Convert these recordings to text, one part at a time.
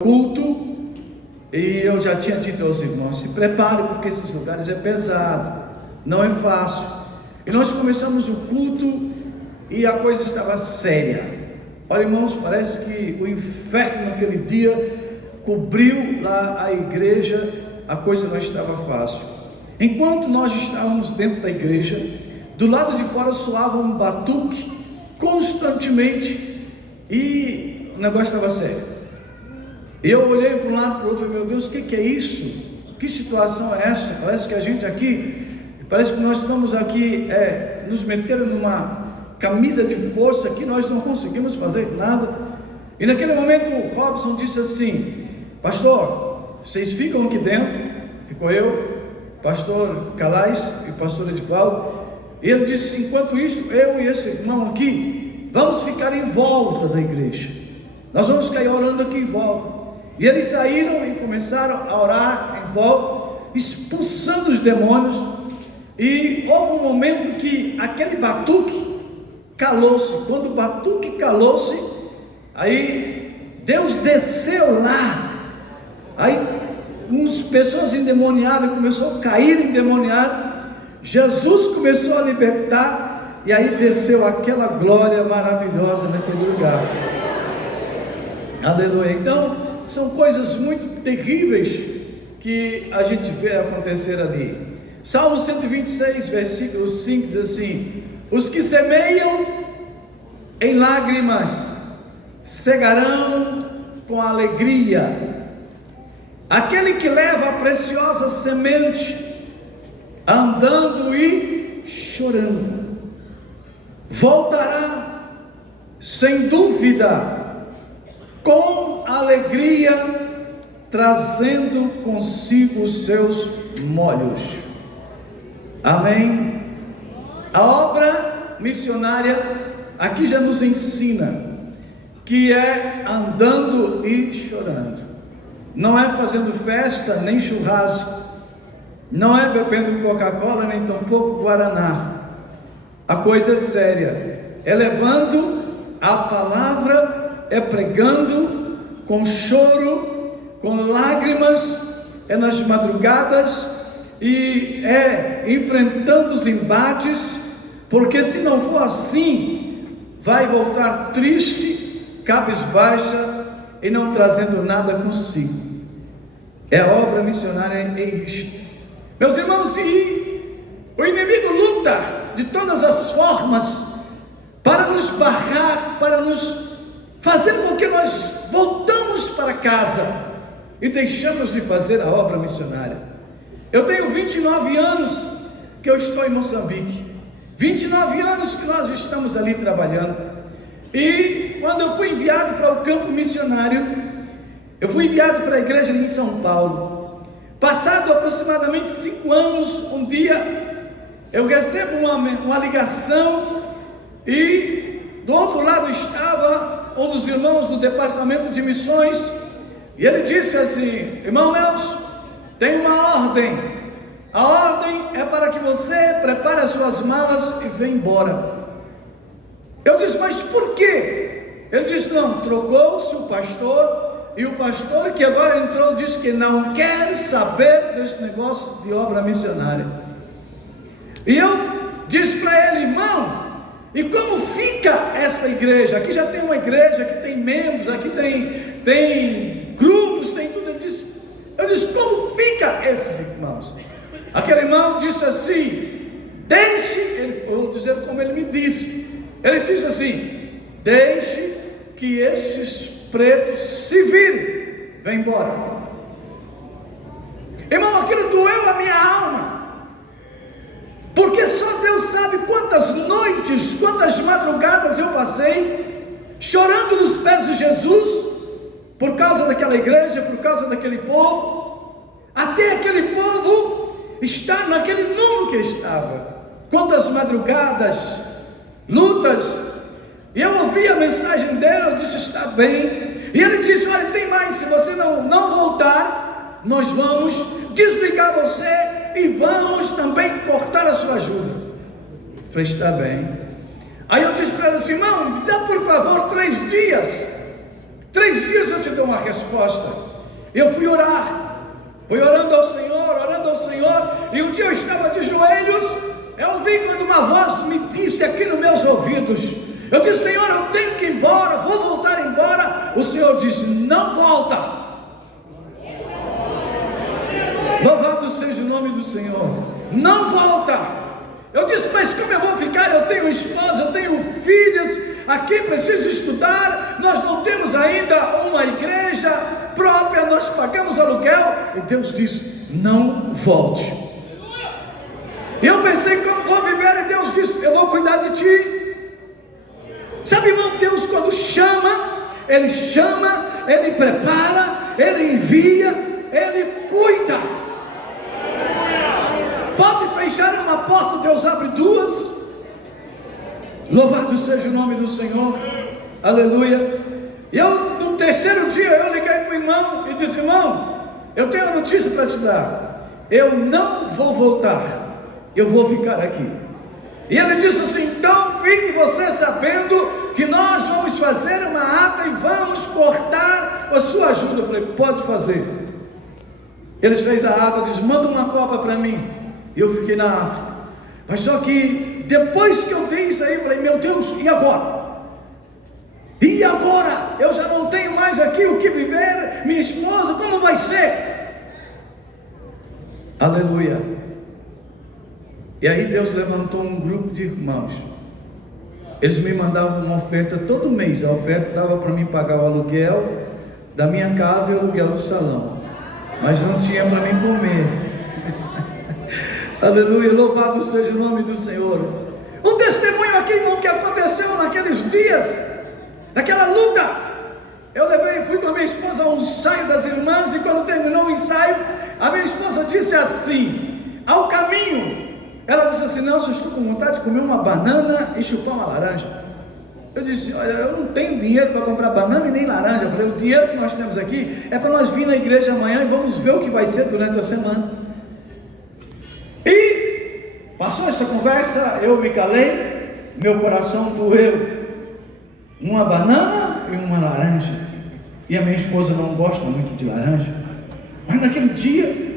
culto, e eu já tinha dito aos irmãos: se prepare, porque esses lugares é pesado, não é fácil. E nós começamos o culto e a coisa estava séria. Olha, irmãos, parece que o inferno naquele dia cobriu lá a igreja, a coisa não estava fácil. Enquanto nós estávamos dentro da igreja, do lado de fora soava um batuque constantemente e o negócio estava sério. Eu olhei para um lado e para o outro, meu Deus, o que é isso? Que situação é essa? Parece que a gente aqui, parece que nós estamos aqui nos metendo numa camisa de força que nós não conseguimos fazer nada. E naquele momento o Robson disse assim: pastor, vocês ficam aqui dentro? Ficou eu, pastor Calais e pastor Edivaldo. E ele disse: enquanto isso, eu e esse irmão aqui vamos ficar em volta da igreja, nós vamos ficar orando aqui em volta. E eles saíram e começaram a orar em volta, expulsando os demônios. E houve um momento que aquele batuque calou-se. Quando o batuque calou-se, aí Deus desceu lá. Aí umas pessoas endemoniadas começaram a cair endemoniadas. Jesus começou a libertar, e aí desceu aquela glória maravilhosa naquele lugar. Aleluia. Então, são coisas muito terríveis que a gente vê acontecer ali. Salmo 126, versículo 5 diz assim: os que semeiam em lágrimas cegarão com alegria. Aquele que leva a preciosa semente andando e chorando voltará sem dúvida com alegria, trazendo consigo os seus molhos. Amém? A obra missionária aqui já nos ensina que é andando e chorando. Não é fazendo festa nem churrasco, não é bebendo Coca-Cola nem tampouco Guaraná. A coisa é séria, é levando a palavra, é pregando com choro, com lágrimas, é nas madrugadas e é enfrentando os embates, porque se não for assim, vai voltar triste, cabisbaixa e não trazendo nada consigo. É a obra missionária, é isto. Meus irmãos, e o inimigo luta de todas as formas para nos barrar, para nos fazer com que nós voltamos para casa e deixamos de fazer a obra missionária. Eu tenho 29 anos que eu estou em Moçambique, 29 anos que nós estamos ali trabalhando. E quando eu fui enviado para o campo missionário, eu fui enviado para a igreja em São Paulo. Passado aproximadamente 5 anos, um dia eu recebo uma ligação, e do outro lado estava um dos irmãos do departamento de missões, e ele disse assim: irmão Nelson, tem uma ordem. A ordem é para que você prepare as suas malas e venha embora. Eu disse: mas por quê? Ele disse: não, trocou-se o pastor, e o pastor que agora entrou disse que não quer saber desse negócio de obra missionária. E eu disse para ele: irmão, e como fica essa igreja? Aqui já tem uma igreja, aqui tem membros, aqui tem grupos, tem tudo. Eu disse: como fica esses irmãos? Aquele irmão disse assim: deixe, eu vou dizer como ele me disse. Ele disse assim: deixe que esses pretos se virem, vem embora. Irmão, aquilo doeu a minha alma, porque só Deus sabe quantas noites, quantas madrugadas eu passei chorando nos pés de Jesus, por causa daquela igreja, por causa daquele povo, até aquele povo estar naquele número que estava. Quantas madrugadas, lutas. E eu ouvi a mensagem dele, eu disse: está bem. E ele disse: olha, tem mais, se você não voltar, nós vamos desligar você e vamos também cortar a sua ajuda. Eu falei: está bem. Aí eu disse para ele assim: irmão, me dá por favor 3 dias. 3 dias eu te dou uma resposta. Eu fui orar, fui orando ao Senhor, e um dia eu estava de joelhos, eu ouvi quando uma voz me disse aqui nos meus ouvidos, eu disse: Senhor, eu tenho que ir embora, vou voltar embora. O Senhor disse: não volta. Louvado seja o nome do Senhor. Não volta. Eu disse: mas como eu vou ficar? Eu tenho esposa, eu tenho filhos, aqui preciso estudar, nós não temos ainda uma igreja própria, nós pagamos aluguel. E Deus disse: não volte. Eu pensei: como vou viver? E Deus disse: eu vou cuidar de ti. Sabe, irmão, Deus quando Ele chama, Ele prepara, Ele envia, Ele cuida. Pode fechar uma porta, Deus abre 2. Louvado seja o nome do Senhor. Aleluia. No 3º dia eu liguei para o irmão e disse: irmão, eu tenho uma notícia para te dar. Eu não vou voltar, eu vou ficar aqui. E ele disse assim: então fique você sabendo que nós vamos fazer uma ata e vamos cortar a sua ajuda. Eu falei: pode fazer. Eles fez a ata, disse: manda uma copa para mim. E eu fiquei na África. Mas só que depois que eu dei isso aí, eu falei: meu Deus, e agora? E agora? Eu já não tenho mais aqui o que viver, minha esposa, como vai ser? Aleluia. E aí Deus levantou um grupo de irmãos. Eles me mandavam uma oferta todo mês. A oferta dava para mim pagar o aluguel da minha casa e o aluguel do salão, mas não tinha para mim comer. Aleluia, louvado seja o nome do Senhor. Um testemunho aqui, irmão, que aconteceu naqueles dias, naquela luta. Eu fui com a minha esposa a um ensaio das irmãs, e quando terminou o ensaio, a minha esposa disse assim, ao caminho, ela disse assim: não, eu estou com vontade de comer uma banana e chupar uma laranja. Eu disse: olha, eu não tenho dinheiro para comprar banana e nem laranja. Eu falei: o dinheiro que nós temos aqui é para nós vir na igreja amanhã e vamos ver o que vai ser durante a semana. E passou essa conversa, eu me calei, meu coração doeu. Uma banana e uma laranja. E a minha esposa não gosta muito de laranja, mas naquele dia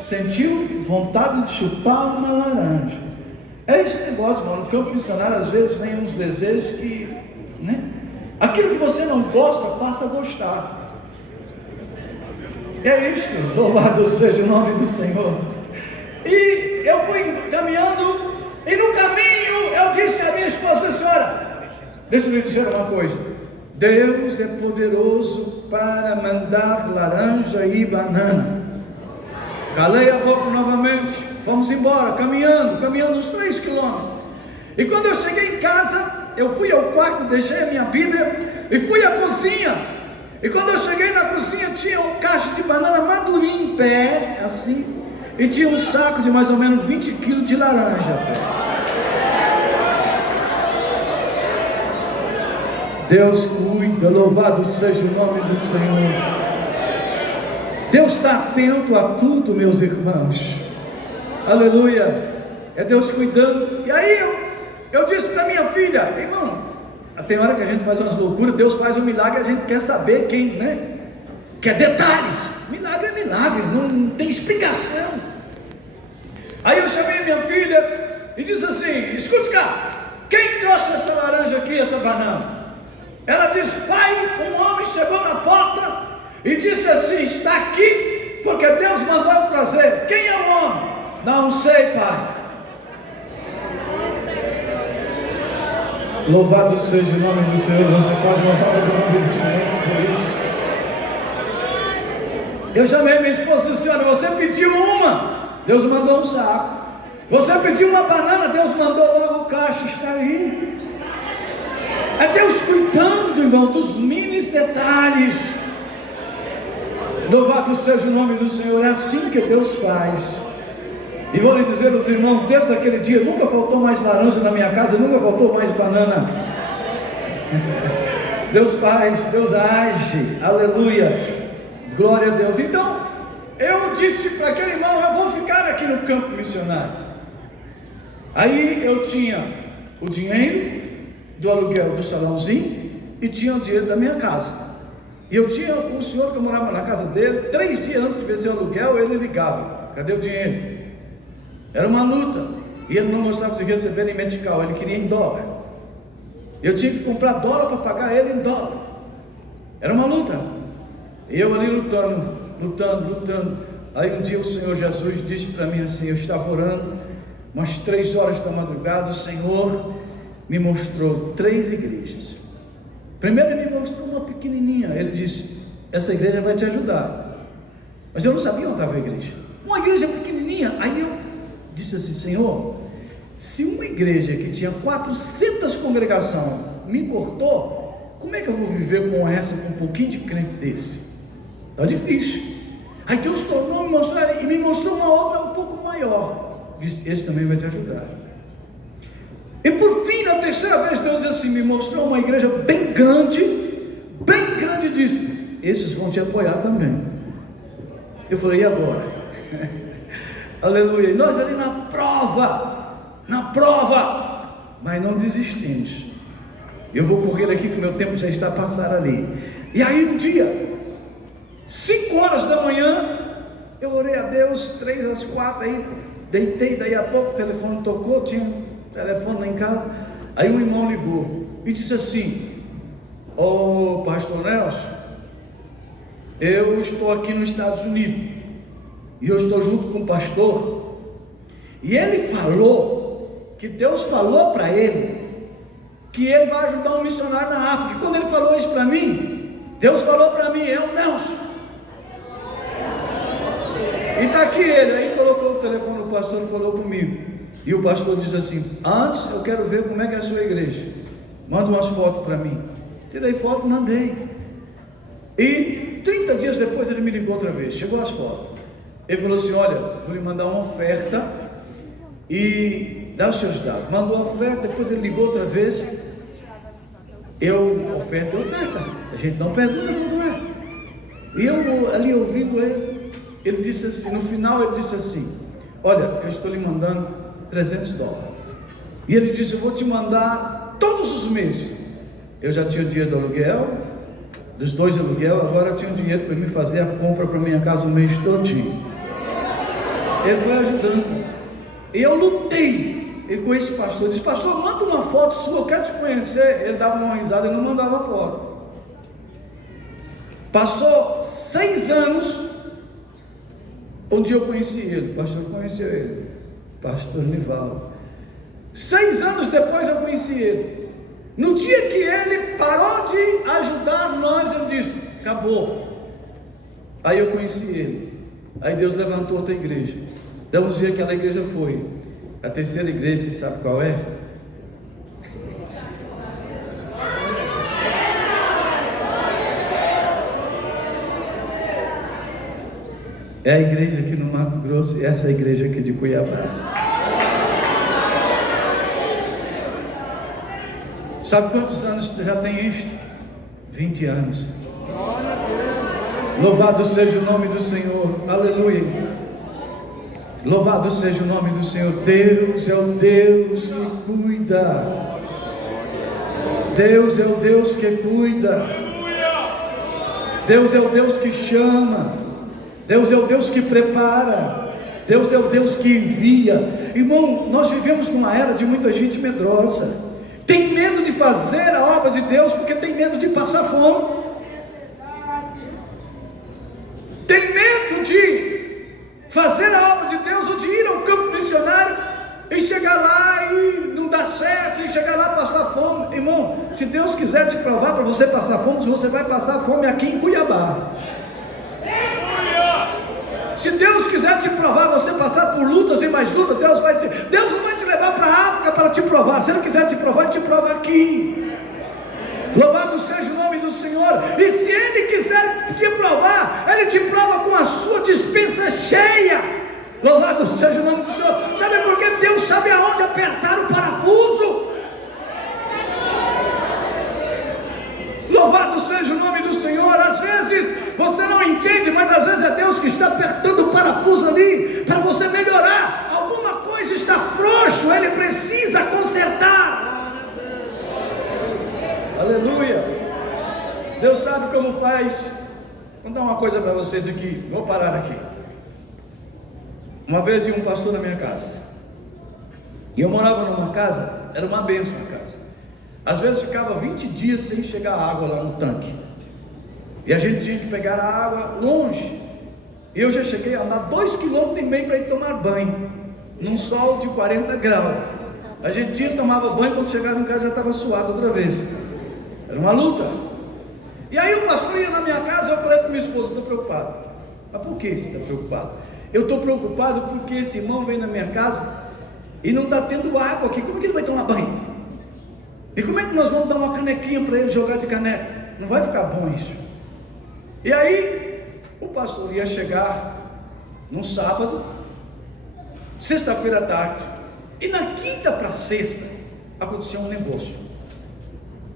sentiu vontade de chupar uma laranja. É esse negócio, mano. No campo missionário, às vezes vem uns desejos que, né? Aquilo que você não gosta, passa a gostar. É isso. Louvado seja o nome do Senhor. E eu fui caminhando, e no caminho eu disse à minha esposa: senhora, deixa eu lhe dizer uma coisa. Deus é poderoso para mandar laranja e banana. Calei a boca novamente, fomos embora, caminhando uns 3 quilômetros. E quando eu cheguei em casa, eu fui ao quarto, deixei a minha Bíblia e fui à cozinha. E quando eu cheguei na cozinha, tinha um cacho de banana madurinha em pé, assim, e tinha um saco de mais ou menos 20 quilos de laranja. Deus cuida, louvado seja o nome do Senhor. Deus está atento a tudo, meus irmãos. Aleluia. É Deus cuidando. E aí eu disse para minha filha: irmão, tem hora que a gente faz umas loucuras, Deus faz um milagre, a gente quer saber quem, né? Quer detalhes. Milagre é milagre, não tem explicação. Aí eu chamei minha filha e disse assim: escute cá, quem trouxe essa laranja aqui, essa banana? Ela disse: pai, um homem chegou na porta e disse assim: está aqui porque Deus mandou eu trazer. Quem é o homem? Não sei, pai. Louvado seja o nome do Senhor. Você pode louvar o nome do Senhor por isso. Eu chamei minha esposa e disse: senhora, você pediu uma, Deus mandou um saco. Você pediu uma banana, Deus mandou logo o cacho, está aí. É Deus cuidando, irmão, dos mínimos detalhes. Louvado seja o nome do Senhor. É assim que Deus faz. E vou lhe dizer, os irmãos, desde aquele dia nunca faltou mais laranja na minha casa, nunca faltou mais banana. Deus faz, Deus age. Aleluia, glória a Deus. Então eu disse para aquele irmão: eu vou ficar aqui no campo missionário. Aí eu tinha o dinheiro do aluguel do salãozinho e tinha o dinheiro da minha casa. E eu tinha um senhor que eu morava na casa dele, 3 dias antes de vencer o aluguel, ele ligava: cadê o dinheiro? Era uma luta. E ele não gostava de receber em metical, ele queria em dólar. Eu tinha que comprar dólar para pagar ele em dólar. Era uma luta. E eu ali lutando. Aí um dia o Senhor Jesus disse para mim assim, eu estava orando, umas 3 horas da madrugada, o Senhor me mostrou 3 igrejas. Primeiro ele me mostrou uma pequenininha, ele disse: essa igreja vai te ajudar. Mas eu não sabia onde estava a igreja. Uma igreja pequenininha. Aí eu disse assim: Senhor, se uma igreja que tinha 400 congregações me cortou, como é que eu vou viver com essa, com um pouquinho de crente desse? Está difícil. Aí Deus tornou me mostrar, e me mostrou uma outra um pouco maior. Disse: esse também vai te ajudar. E por fim, na 3ª vez, Deus assim, me mostrou uma igreja bem grande, e disse: esses vão te apoiar também. Eu falei: e agora? Aleluia. E nós ali na prova, mas não desistimos. Eu vou correr aqui que o meu tempo já está a passar ali. E aí um dia, 5 horas da manhã, eu orei a Deus, 3 às 4, aí deitei, daí a pouco o telefone tocou, tinha um telefone lá em casa. Aí um irmão ligou e disse assim: ô pastor Nelson, eu estou aqui nos Estados Unidos e eu estou junto com o pastor, e ele falou que Deus falou para ele que ele vai ajudar um missionário na África. E quando ele falou isso para mim, Deus falou para mim: é o Nelson. E está aqui ele. Aí colocou o telefone, o pastor falou comigo, e o pastor diz assim: antes eu quero ver como é que é a sua igreja, manda umas fotos para mim. Tirei foto, mandei. E 30 dias depois ele me ligou outra vez, chegou as fotos. Ele falou assim: olha, vou lhe mandar uma oferta e dá os seus dados. Mandou a oferta, depois ele ligou outra vez. Oferta, a gente não pergunta quanto é. E eu ali ouvindo ele disse assim, no final ele disse assim: olha, eu estou lhe mandando $300. E ele disse: eu vou te mandar todos os meses. Eu já tinha o dinheiro do aluguel, dos 2 aluguel, agora eu tinha um dinheiro para me fazer a compra para minha casa o mês todinho. Ele foi ajudando. E eu lutei. E com esse pastor, disse: pastor, manda uma foto sua, eu quero te conhecer. Ele dava uma risada e não mandava foto. Passou 6 anos. Um dia eu conheci ele, o pastor conheceu ele, pastor Nivaldo. 6 anos depois eu conheci ele. No dia que ele parou de ajudar nós, ele disse: acabou. Aí eu conheci ele. Aí Deus levantou outra igreja. Então um dia aquela igreja foi. A 3ª igreja, você sabe qual é? É a igreja aqui no Mato Grosso, e essa é a igreja aqui de Cuiabá. Sabe quantos anos já tem isto? 20 anos. Louvado seja o nome do Senhor. Aleluia. Louvado seja o nome do Senhor. Deus é o Deus que cuida. Deus é o Deus que cuida. Deus é o Deus que chama. Deus é o Deus que prepara. Deus é o Deus que envia. Irmão, nós vivemos numa era de muita gente medrosa. Tem medo de fazer a obra de Deus porque tem medo de passar fome. Tem medo de fazer a obra de Deus ou de ir ao campo missionário e chegar lá e não dar certo, e chegar lá e passar fome. Irmão, se Deus quiser te provar para você passar fome, você vai passar fome aqui em Cuiabá. Se Deus quiser te provar, você passar por lutas e mais lutas, Deus não vai te levar para a África para te provar. Se Ele quiser te provar, Ele te prova aqui. Louvado seja o nome do Senhor. E se Ele quiser te provar, Ele te prova com a sua despensa cheia. Louvado seja o nome do Senhor. Sabe por quê? Deus sabe aonde apertar o parafuso. Louvado seja o nome do Senhor. Às vezes você não entende, mas às vezes é Deus que está apertando o parafuso ali para você melhorar. Alguma coisa está frouxo, Ele precisa consertar. Aleluia. Deus sabe que como faz. Vou dar uma coisa para vocês aqui, vou parar aqui. Uma vez ia um pastor na minha casa, e eu morava numa casa, era uma bênção a casa. Às vezes ficava 20 dias sem chegar água lá no tanque, e a gente tinha que pegar a água longe. Eu já cheguei a andar 2,5 km para ir tomar banho, num sol de 40 graus. A gente tomava banho, quando chegava em casa já estava suado outra vez. Era uma luta. E aí o pastor ia na minha casa, eu falei para minha esposa: estou preocupado. Mas por que você está preocupado? Eu estou preocupado porque esse irmão vem na minha casa e não está tendo água aqui. Como é que ele vai tomar banho? E como é que nós vamos dar uma canequinha para ele jogar de caneca? Não vai ficar bom isso. E aí o pastor ia chegar num sábado, sexta-feira à tarde, e na quinta para sexta aconteceu um negócio.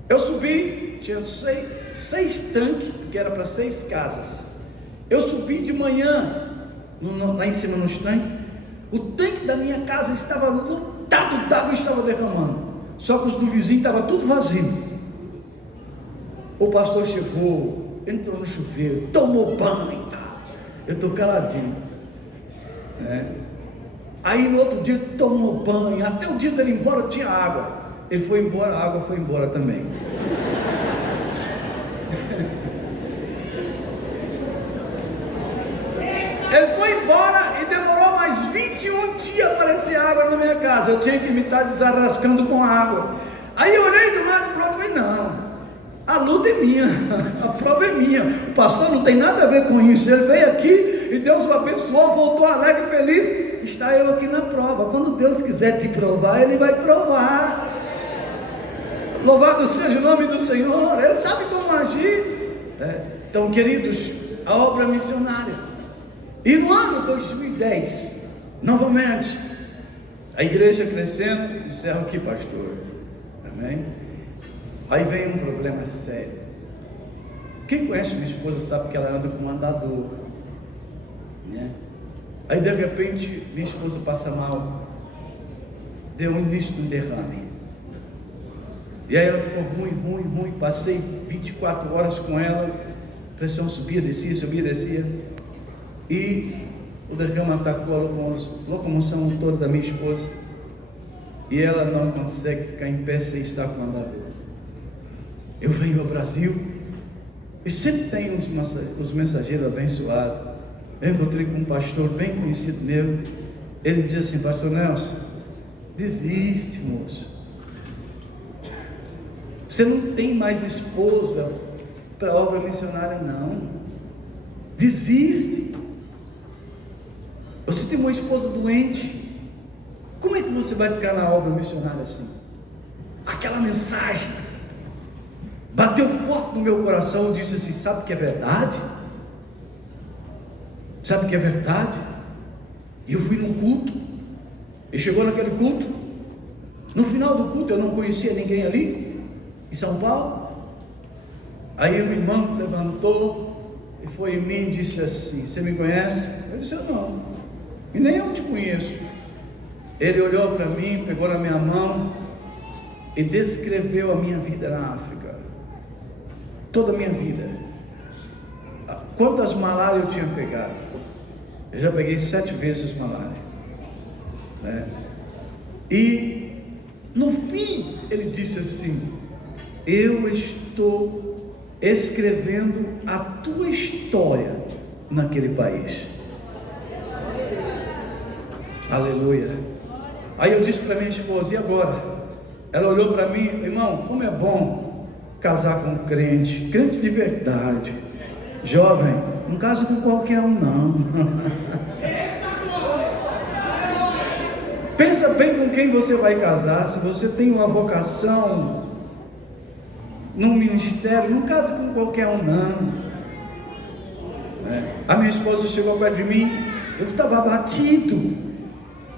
Eu subi, tinha seis tanques, que era para 6 casas. Eu subi de manhã, lá em cima nos tanques. O tanque da minha casa estava lotado d'água e estava derramando, só que os do vizinho estavam tudo vazio. O pastor chegou, entrou no chuveiro, tomou banho, tá? Eu estou caladinho, né? Aí no outro dia tomou banho, até o dia dele ir embora tinha água. Ele foi embora, a água foi embora também. Ele foi embora e demorou mais 21 dias para aparecer água na minha casa. Eu tinha que me estar desarrascando com a água. Aí eu olhei de um lado para o outro e falei: não, a luta é minha, a prova é minha. O pastor não tem nada a ver com isso. Ele veio aqui e Deus o abençoou, voltou alegre e feliz. Está eu aqui na prova. Quando Deus quiser te provar, Ele vai provar. Louvado seja o nome do Senhor. Ele sabe como agir. Então, queridos, a obra missionária. E no ano 2010, novamente, a igreja crescendo. Encerro aqui, pastor. Amém? Aí vem um problema sério. Quem conhece minha esposa sabe que ela anda com um andador, né? Aí de repente minha esposa passa mal, deu um início de um derrame. E aí ela ficou ruim. Passei 24 horas com ela, pressão subia, descia. E o derrame atacou a locomoção toda da minha esposa. E ela não consegue ficar em pé sem estar com o andador. Eu venho ao Brasil e sempre tem os mensageiros abençoados. Eu encontrei com um pastor bem conhecido meu. Ele dizia assim: pastor Nelson, desiste, moço. Você não tem mais esposa para a obra missionária, não. Desiste. Você tem uma esposa doente. Como é que você vai ficar na obra missionária assim? Aquela mensagem bateu forte no meu coração. Eu disse assim: sabe o que é verdade? Sabe o que é verdade? E eu fui num culto. E chegou naquele culto. No final do culto eu não conhecia ninguém ali em São Paulo. Aí o irmão levantou e foi em mim e disse assim: você me conhece? Eu disse: eu não, e nem eu te conheço. Ele olhou para mim, pegou na minha mão e descreveu a minha vida na África, toda a minha vida, quantas malárias eu tinha pegado. Eu já peguei 7 vezes malária, né? E no fim ele disse assim: eu estou escrevendo a tua história naquele país. Aleluia. Aí eu disse para minha esposa: e agora? Ela olhou para mim: irmão, como é bom casar com um crente de verdade. Jovem, não casa com qualquer um, não. Pensa bem com quem você vai casar. Se você tem uma vocação num ministério, não casa com qualquer um, não. A minha esposa chegou perto de mim, eu estava abatido,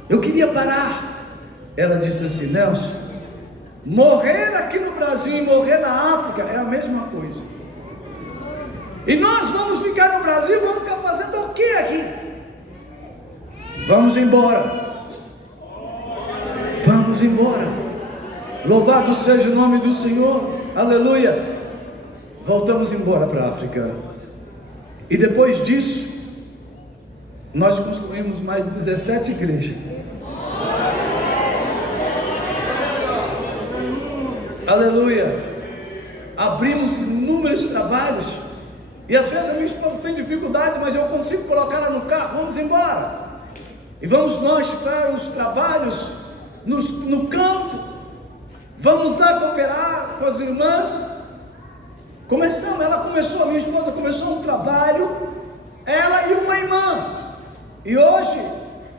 eu queria parar. Ela disse assim: Nelson, morrer aqui no Brasil e morrer na África é a mesma coisa. E nós vamos ficar no Brasil, vamos ficar fazendo o que aqui? Vamos embora. Vamos embora. Louvado seja o nome do Senhor. Aleluia. voltamos embora para a África. E depois disso, nós construímos mais 17 igrejas. Aleluia! Abrimos inúmeros trabalhos. E às vezes a minha esposa tem dificuldade, mas eu consigo colocar ela no carro, vamos embora. E vamos nós para os trabalhos no campo. Vamos lá cooperar com as irmãs. A minha esposa começou um trabalho, ela e uma irmã. E hoje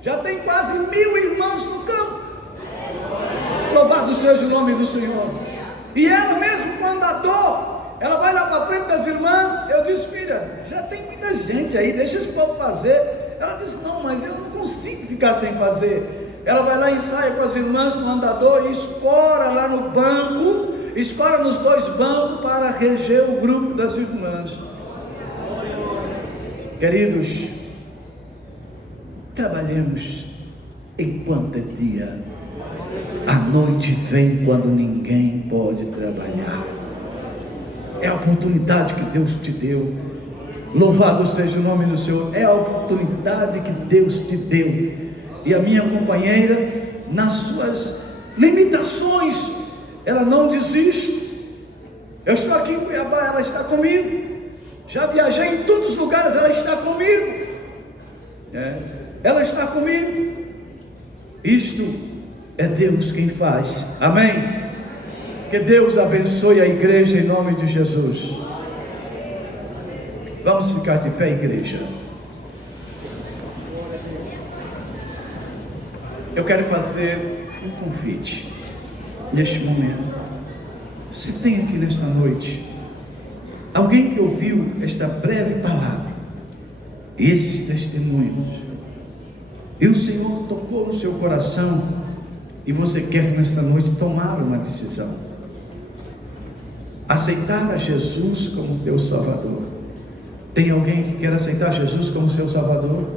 já tem quase 1000 irmãs no campo. Louvado seja o nome do Senhor. E ela mesmo quando a dor, ela vai lá para frente das irmãs. Eu disse: filha, já tem muita gente aí, deixa esse povo fazer. Ela disse: não, mas eu não consigo ficar sem fazer. Ela vai lá e ensaia com as irmãs no andador e escora lá no banco, escora nos 2 bancos para reger o grupo das irmãs. Queridos, trabalhemos enquanto é dia. A noite vem quando ninguém pode trabalhar. É a oportunidade que Deus te deu. Louvado seja o nome do Senhor. É a oportunidade que Deus te deu. E a minha companheira, nas suas limitações, ela não desiste. Eu estou aqui em Cuiabá, ela está comigo. Já viajei em todos os lugares, ela está comigo. Ela está comigo. Isto é Deus quem faz. Amém? Que Deus abençoe a igreja em nome de Jesus. Vamos ficar de pé, igreja. Eu quero fazer um convite neste momento. Se tem aqui nesta noite alguém que ouviu esta breve palavra e esses testemunhos, e o Senhor tocou no seu coração, e você quer nesta noite tomar uma decisão, aceitar a Jesus como teu Salvador. Tem alguém que quer aceitar Jesus como seu Salvador?